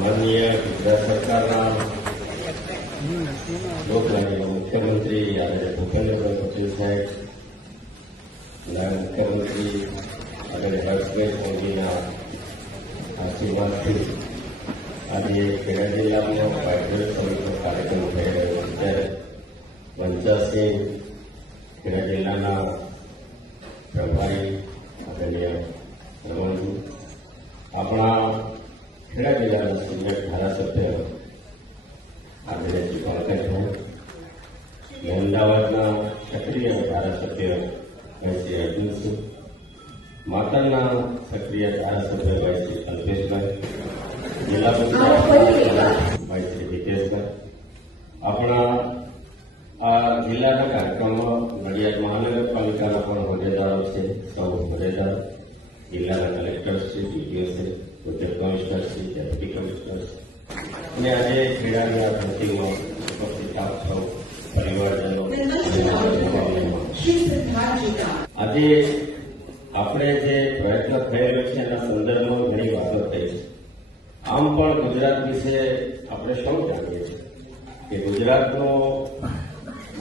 માનનીય ગુજરાત સરકારના લોકલાડીલા મુખ્યમંત્રી આદરણીય ભૂપેન્દ્રભાઈ પટેલ સાહેબ, નાયબ મુખ્યમંત્રી આદરણીય હર્ષભાઈ મોદીના આશીર્વાદથી આજે ખેડા જિલ્લામાં વાઇબ્રન્ટ સમિટનો કાર્યક્રમ થઈ રહ્યો છે. ત્યારે પંચાસી ખેડા જિલ્લાના પ્રભારી આદરણીય રમણજી, આપણા ખેડા જિલ્લાના સિનિયર ધારાસભ્ય આદરણીય શ્રી પંકજભાઈ, અમદાવાદના સક્રિય ધારાસભ્ય શ્રી અર્જુનસિંહ, માતરના સક્રિય ધારાસભ્ય શ્રી અલ્પેશભાઈ, જિલ્લા પંચાયત શ્રી હિતેશભાઈ, આપણા આ જિલ્લાના કાર્યક્રમમાં નડિયાદ મહાનગરપાલિકાના પણ હોદ્દેદારો છે, સૌ હોદ્દેદારો, જિલ્લાના કલેક્ટરશ્રી, ડીડીઓશ્રી, ઉદ્યોગ કમિશનરશ્રી, ડેપ્યુટી કમિશનરશ્રી અને આજે ખેડાની આ ધરતીમાં ઉપસ્થિત આપ સૌ પરિવારજનો, આજે આપણે જે પ્રયત્ન થયેલો છે એના સંદર્ભમાં ઘણી વાતો થઈ છે. આમ પણ ગુજરાત વિશે આપણે સૌ જાણીએ છીએ કે ગુજરાતનો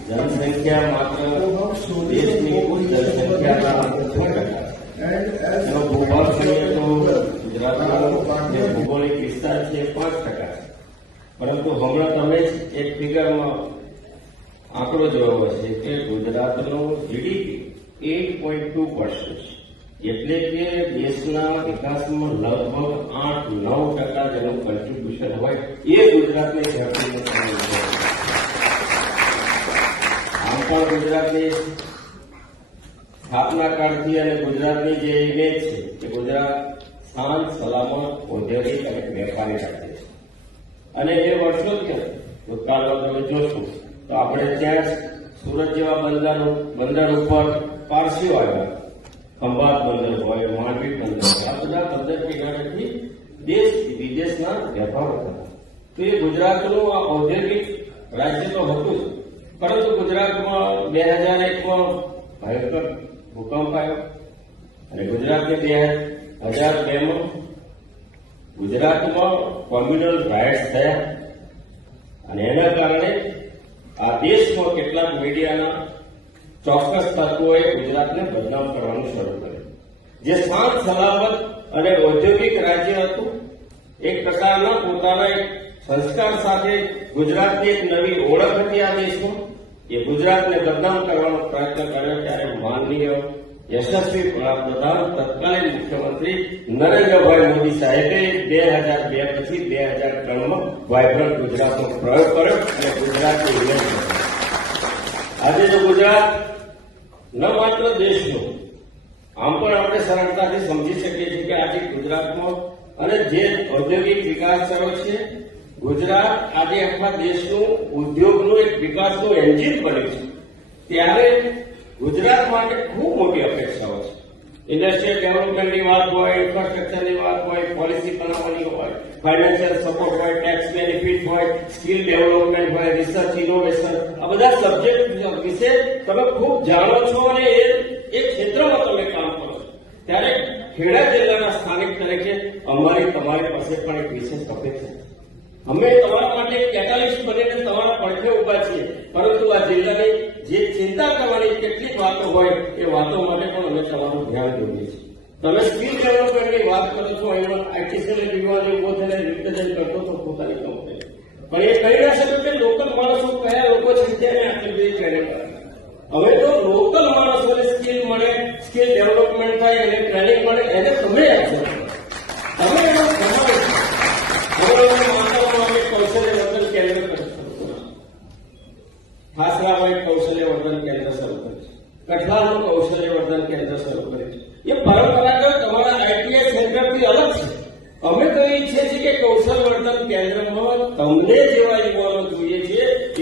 જનસંખ્યા માત્ર દેશની કુલ જનસંખ્યાના 6%, એનો ભૂભાગ જોઈએ તો ગુજરાતનો જે ભૌગોલિક વિસ્તાર છે 5% છે. પરંતુ હમણાં તમે જ એક ફિગરમાં આંકડો જોયો હશે કે ગુજરાતનો જીડીપી 8.2%, એટલે કે દેશના વિકાસમાં લગભગ 8-9% જેનું કન્ટ્રીબ્યુશન હોય એ ગુજરાતની ધરતીને સામેલ છે. આમ પણ ગુજરાતની સ્થાપના કાળથી અને ગુજરાતની જે ઇમેજ છે કે ગુજરાત શાંત, સલામત, ઔદ્યોગિક અને વેપારી રાજ્ય છે. અને એ વર્ષોથી ભૂતકાળમાં તમે જોશો તો આપણે ત્યાં સુરત જેવા બંદર ઉપર પારસીઓ આવ્યા, ખંભાત બંદર હોય, માંડવી બંદર હોય, આ બધા બંદર કિનારેથી દેશ વિદેશના વેપારો હતા. તો એ ગુજરાતનું આ ઔદ્યોગિક રાજ્ય તો હતું જ, પરંતુ ગુજરાતમાં 2001માં ભયંકર ભૂકંપ આવ્યો અને ગુજરાતને 2002માં ગુજરાતમાં કોમ્યુનલ રાયટ્સ થયા અને એના કારણે આ દેશમાં કેટલાક મીડિયાના ચોક્કસ તત્વોએ ગુજરાતને બદનામ કરવાનું શરૂ કર્યું. જે શાંત, સલામત અને ઔદ્યોગિક રાજ્ય હતું, એક પ્રકારના પોતાના એક સંસ્કાર સાથે ગુજરાતની એક નવી ઓળખ હતી આ દેશમાં, એ ગુજરાતને બદનામ કરવાનો પ્રયત્ન કર્યો. ત્યારે માનનીય યશસ્વી વડાપ્રધાન, તત્કાલીન મુખ્યમંત્રી નરેન્દ્રભાઈ મોદી સાહેબે 2002 પછી 2003માં વાઇબ્રન્ટ ગુજરાતનો પ્રયોગ કર્યો અને ગુજરાતની ઇમેજ કરી. આજે જો ગુજરાત ન માત્ર દેશનું, આમ પણ આપણે સરળતાથી સમજી શકીએ છીએ કે આજે ગુજરાતમાં અને જે ઔદ્યોગિક વિકાસ થયો છે, ગુજરાત આજે આખા દેશનું ઉદ્યોગનું એક વિકાસનું એન્જિન બન્યું છે. ત્યારે ગુજરાત માટે ખૂબ મોટી અપેક્ષાઓ છે. ઇન્ડસ્ટ્રીયલ ડેવલપમેન્ટની વાત હોય, ઇન્ફ્રાસ્ટ્રક્ચરની વાત હોય, પોલિસી બનાવવાની હોય, ફાઇનાન્શિયલ સપોર્ટ હોય, ટેક્સ બેનિફિટ હોય, સ્કિલ ડેવલપમેન્ટ હોય, રિસર્ચ ઇનોવેશન, આ બધા સબ્જેક્ટ વિશે તમે ખૂબ જાણો છો અને એ ક્ષેત્રમાં તમે કામ કરો છો. ત્યારે ખેડા જિલ્લાના સ્થાનિક તરીકે અમારી તમારી પાસે પણ એક વિશેષ અપેક્ષા છે. અમે તમારા માટે કેટાલિસ્ટ બનીને તમારા પડખે ઉભા છીએ, પરંતુ આ જિલ્લાની જે ચિંતા કરવાની કેટલીક વાતો હોય એ વાતો માટે પણ અમે તમારું ધ્યાન દોરીએ છીએ. તમે સ્કિલ ડેવલપમેન્ટની વાત કરો છો, અહીંયા આઈટીસી યુવાને ઉભો થઈને રિપ્રેઝેન્ટ કરતો હતો પોતાની કંપની, પણ એ કહી ના શકે કે લોકલ માણસો કયા લોકો છે તેને આટલી બધી ટ્રેનિંગ કરે. હવે તો લોકલ માણસોને સ્કિલ મળે, સ્કિલ ડેવલપમેન્ટ થાય, એને ટ્રેનિંગ મળે, એને તમે આપશો. તમે એનો સમાવેશ કૌશલ્યવર્ધન કેન્દ્ર ખાસરામાં એક કૌશલ્યવર્ધન કેન્દ્ર શરૂ કર્યું છે, કઠલાનું કૌશલ્યવર્ધન કેન્દ્ર શરૂ કર્યું છે. એ પરંપરાગત તમારા આઈટીઆઈ સેન્ટરથી અલગ છે. અમે તો ઈચ્છીએ છીએ કે કૌશલવર્ધન કેન્દ્રમાં તમને જેવા યુવાનો જોઈએ છે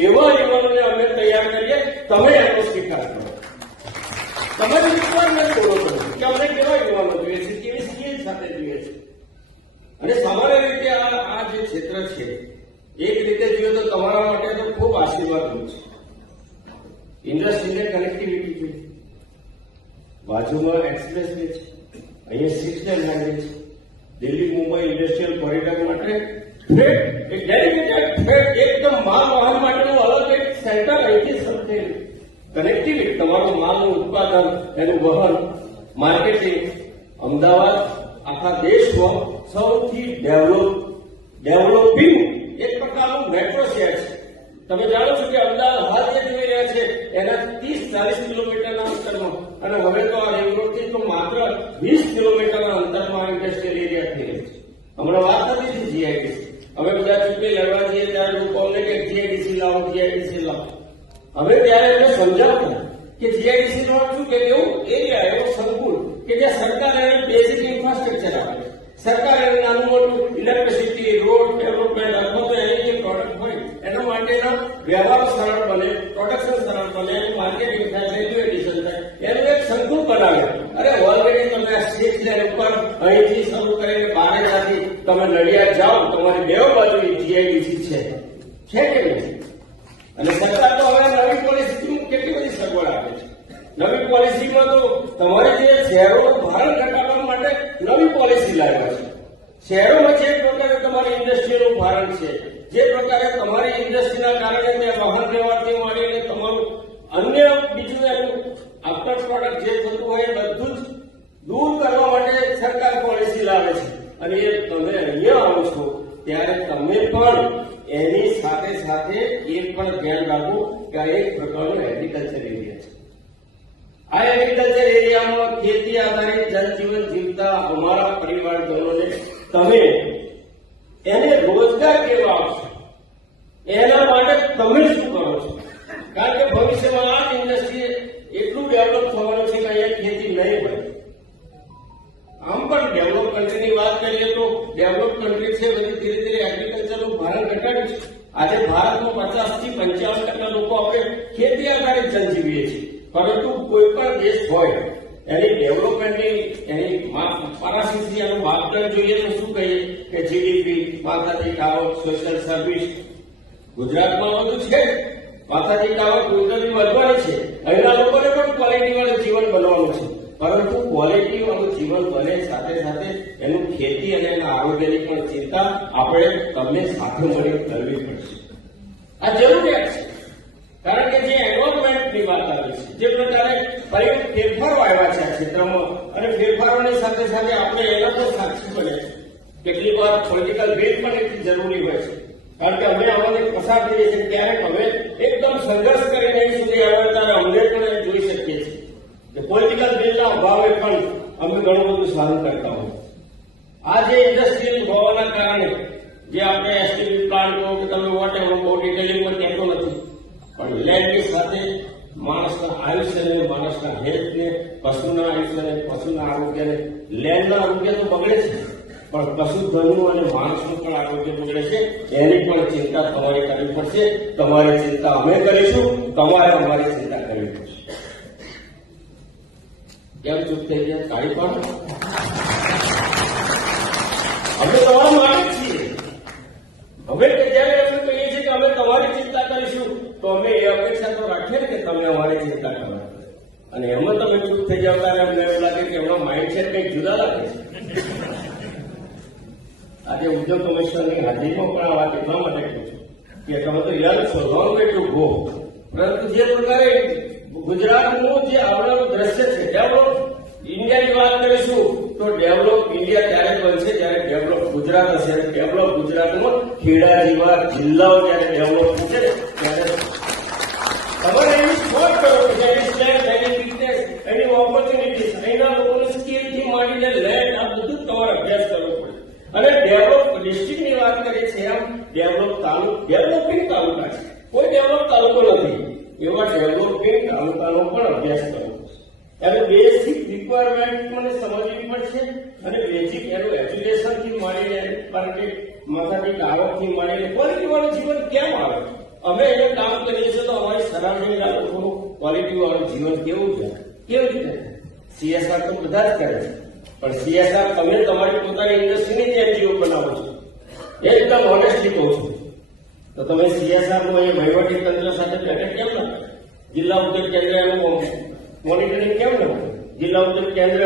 એવા યુવાનોને અમે તૈયાર કરીએ. તમે એનો સ્વીકાર કરો, તમારી રિક્વાયરમેન્ટ પૂરો કરો કે અમને કેવા યુવાનો જોઈએ છે, કેવી સ્કિલ સાથે જોઈએ છે. અને સામાન્ય રીતે આ જે ક્ષેત્ર છે એક રીતે જોઈએ તો તમારા માટે તો ખૂબ આશીર્વાદરૂપ છે. ઇન્ડસ્ટ્રીને કનેક્ટિવિટી છે, બાજુમાં એક્સપ્રેસ વે છે, અહીંયા 6 લેન હાઈવે છે. દિલ્હી મુંબઈ ઇન્ડસ્ટ્રીયલ કોરિડોર માટે ફ્રેટ એક ડેડિકેટેડ ફ્રેટ એકદમ માલ વાહન માટેનું અલગ એક સેન્ટર અહીંથી શરૂ થયેલું. કનેક્ટિવિટી તમારું માલનું ઉત્પાદન, એનું વહન, માર્કેટિંગ. અમદાવાદ આખા દેશમાં સૌથી ડેવલપિંગ એક પ્રકારનું મેટ્રો શહેર છે. તમે જાણો છો કે અમદાવાદ હાલ જે જોઈ રહ્યા છે એના 30-40 કિલોમીટરના અંતરમાં, અને હવે તો આ રિંગ રોડથી તો માત્ર 20 કિલોમીટરના અંતરમાં ઇન્ડસ્ટ્રીયલ એરિયા થઈ રહ્યો છે. હમણાં વાત નથી જીઆઈડીસી. હવે બધા ચૂંટણી લડવા જઈએ ત્યારે લોકો અમને કે જીઆઈડીસી લાવો, જીઆઈડીસી લાવો. હવે ત્યારે એમને સમજાવતા કે જીઆઈડીસી નો શું કે એવું એરિયા, એવો સંકુલ કે જ્યાં સરકાર એને બેઝિક ઇન્ફ્રાસ્ટ્રક્ચર આપે. સરકાર એને નાનું મોટું ઇલેક્ટ્રિસિટી, રોડ ડેવલપમેન્ટ અથવા તો એની જે પ્રોડક્ટ હોય એના માટેના વ્યવહારો સરળ બને, પ્રોડક્શન સરળ બને, એનું માર્કેટિંગ થાય, વેલ્યુ એડિશન થાય, એનું એક સંકુલ બનાવે. અરે ઓલરેડી તમે આ 6 લેન ઉપર અહીંથી શરૂ કરીને બારેજાથી તમે નડિયાદ જાઓ, તમારી બે બાજુ જીઆઈડીસી છે કે નહીં? અને સરકાર તો હવે નવી પોલિસી કેટલી બધી સગવડ આપે છે. નવી પોલિસીમાં તો તમારે જે શહેરોનું ભારણ ઘટાડવા માટે નવી પોલિસી લાવ્યા છે. શહેરોમાં જે પ્રકારે તમારી ઇન્ડસ્ટ્રીનું ભારણ છે, જે પ્રકારે તમારી ઇન્ડસ્ટ્રીના કારણે ત્યાં વાહન વ્યવહારથી માંડીને તમારું અન્ય બીજું એનું આફ્ટર પ્રોડક્ટ જે થતું હોય બધું જ દૂર કરવા માટે સરકાર પોલિસી લાવે છે. અને એ તમે અહીંયા આવો છો ત્યારે તમે પણ એની સાથે સાથે એ પણ ધ્યાન રાખવું કે આ એક પ્રકારનું એગ્રીકલ્ચર એરિયા છે. આ એગ્રીકલ્ચર એરિયામાં ખેતી આધારિત જનજીવન જીવતા અમારા પરિવારજનોને તમે એને રોજગાર કેવો આપશો, એના માટે તમે શું કરો છો? કારણ કે ભવિષ્યમાં આ ઇન્ડસ્ટ્રી એટલું ડેવલપ થવાનું છે કે અહીંયા ખેતી નહીં હોય. આમ પણ ડેવલપ કન્ટ્રીની વાત કરીએ તો ડેવલપ કન્ટ્રી છે બધી ધીરે ધીરે એગ્રીકલ્ચરનું ભારણ ઘટાડ્યું છે. આજે ભારતમાં 50-55% લોકો આપણે ખેતી આધારિત જનજીવીએ છીએ. પરંતુ કોઈ પણ દેશ હોય એની ડેવલપમેન્ટની એની પારાશીથી એનું માપદંડ જોઈએ તો શું કહીએ કે જીડીપી, માથાદીઠ આવક, સોશિયલ સર્વિસ. ગુજરાતમાં બધું છે, માથાદીઠ આવક રોજગારી વધવાની છે, અહીંના લોકોને પણ ક્વોલિટી વાળું જીવન બનવાનું છે. પરંતુ ક્વોલિટી વાળું જીવન બને સાથે સાથે એનું ખેતી અને એના આરોગ્યની પણ ચિંતા આપણે તમને સાથે મળી કરવી પડશે. આ જરૂરિયાત છે. કારણ કે જે એન્વાયરમેન્ટની વાત આવે છે, જે પ્રકારે ફેરફારો આવ્યા છે આ ક્ષેત્રમાં, અને ફેરફારોની સાથે સાથે આપણે એના પણ સાક્ષી બને છે. કેટલીક વાર પોલિટિકલ વેલ પણ એટલી જરૂરી હોય છે. કારણ કે અમે આમાંથી પસાર થઈએ છીએ ત્યારે અમે એકદમ સંઘર્ષ કરીને અહીં સુધી આવ્યા ત્યારે અમને પણ જોઈ શકીએ છીએ કે પોલિટિકલ વેલના અભાવે પણ અમે ઘણું બધું સહન કરતા હોય. આ જે ઇન્ડસ્ટ્રીયલ હોવાના કારણે જે આપણે એસટીવી પ્લાન્ટ કહો કે તમે વોટેવર બહુ ડિટેલિંગમાં કહેતો નથી, પણ લેન્ડની સાથે માણસના આયુષ્યને, માણસના હેલ્થને, પશુના આયુષ્યને, પશુના આરોગ્યને, લેન્ડના આરોગ્ય તો બગડે છે પણ પશુધનનું અને માણસનું પણ આરોગ્ય બગડે છે. એની પણ ચિંતા તમારે કરવી પડશે. તમારી ચિંતા અમે કરીશું, તમારે અમારી ચિંતા કરવી પડશે. કેમ ચૂપ થઈ ગયા? કાઢી પાડો. અમે તમારા માટે છીએ. હવે જયારે અમે કહીએ છીએ કે અમે તમારી ચિંતા કરીશું તો અમે એ અપેક્ષા તો રાખીએ ને કે તમે અમારી ચિંતા કરો. અને એમાં તમે ચૂપ થઈ જાવ ત્યારે અમને એવું લાગે કે એમનો માઇન્ડસેટ કંઈક જુદા લાગે છે. આજે ઉદ્યોગ કમિશનરની હાજરીમાં પણ આ વાત એટલા માટે કહું છું કે તમે તો યાદ છો લોંગ વે ટુ ગો. પરંતુ જે પ્રકારે ગુજરાતનું જે આવનારું દ્રશ્ય છે, ડેવલપ ઇન્ડિયાની વાત કરીશું તો ડેવલપ ઇન્ડિયા ત્યારે બનશે જ્યારે ડેવલપ ગુજરાત હશે. ડેવલપ ગુજરાતમાં ખેડા જેવા જિલ્લાઓ જ્યારે ડેવલપ થશે ત્યારે તમારે એની શોધ કરો કે એની સ્ટ્રેન્થ, એની વીકનેસ, એની ઓપોર્ચ્યુનિટીઝ, અહીંના લોકોની સ્કિલથી માંડીને લેન્ડ, આ બધું તમારે અભ્યાસ કરવો પડે. અને ડેવલપ ડિસ્ટ્રિક્ટની વાત કરીએ છીએ એમ ડેવલપિંગ તાલુકા છે. કોઈ ડેવલપ તાલુકો નથી. એવા ડેવલપિંગ તાલુકાનો પણ અભ્યાસ કરવો પડશે. ત્યારે બેઝિક રિક્વાયરમેન્ટ મને સમજવી પડશે અને બેઝિક એનું એજ્યુકેશનથી માંડીને માથાદીઠ આવકથી માંડીને ક્વોલિટી વાળું જીવન કેમ આવે. અમે એને કામ કરીએ છીએ તો અમારી સરાઉન્ડિંગના લોકોનું ક્વોલિટી વાળું જીવન કેવું છે, કેવી રીતે? સીએસઆર તો બધા જ કરે છે, પણ સીએસઆર તમે તમારી પોતાની ઇન્ડસ્ટ્રીની જ એનજીઓ બનાવો છો. એકદમ ઓનેસ્ટલી કહું છું. તો તમે સીએસઆર નું એ વહીવટી તંત્ર સાથે બેઠક કેમ ના કરો? જિલ્લા ઉદ્યોગ કેન્દ્ર એનું મોનિટરિંગ કેમ ન હોય? જિલ્લા ઉદ્યોગ કેન્દ્ર,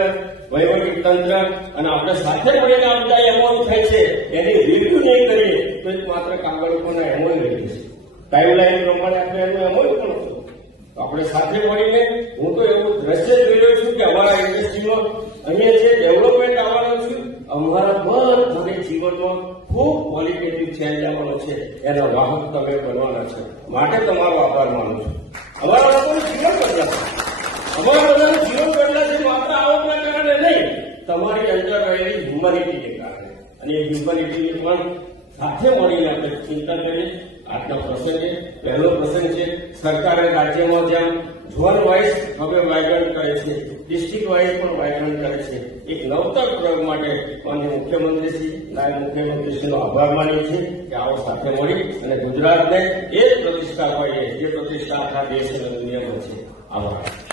વહીવટી તંત્ર અને આપણે સાથે મળીને આ બધા એમઓયુ થાય છે એની રિવ્યુ નહીં કરીએ એક માત્ર કાગળ ઉપરના એમઓયુ લઈએ છીએ, ટાઈમલાઈન પ્રમાણે આપણે એનું એમઓયુ પણ હતું. આપણે સાથે મળીને હું તો એવું દ્રશ્ય જોઈ રહ્યો છું કે અમારા ઇન્ડસ્ટ્રીમાં અહીંયા જે ડેવલપમેન્ટ આવવાનું છે, અમારા બધાને જીવનમાં ખૂબ ક્વોલિટેટિવ ચેન્જ આવવાનો છે, એના વાહક તમે બનવાના છે. માટે તમારો આભાર માનું છું. અમારા લોકોનું જીવન બદલાશે, અમારા બધાનું જીવન બદલાશે માત્ર આવકના કારણે નહીં, તમારી અંદર રહેલી હ્યુમાનિટીને કારણે. અને એ હ્યુમાનિટીની પણ સાથે મળીને આપણે ચિંતા કરીએ. આજના પ્રસંગે પહેલો પ્રસંગ છે, સરકારે રાજ્યમાં જેમ ઝોન વાઇઝ હવે વાયગણ કરે છે, ડિસ્ટ્રિક્ટ વાઇઝ પણ વાયગણ કરે છે. એક નવતર પ્રયોગ માટે માન્ય મુખ્યમંત્રીશ્રી, નાયબ મુખ્યમંત્રીશ્રીનો આભાર માનીએ છીએ કે આવો સાથે મળી અને ગુજરાતને એ જ પ્રતિષ્ઠા અપાઈએ જે પ્રતિષ્ઠા આખા દેશ અને દુનિયામાં છે. આભાર.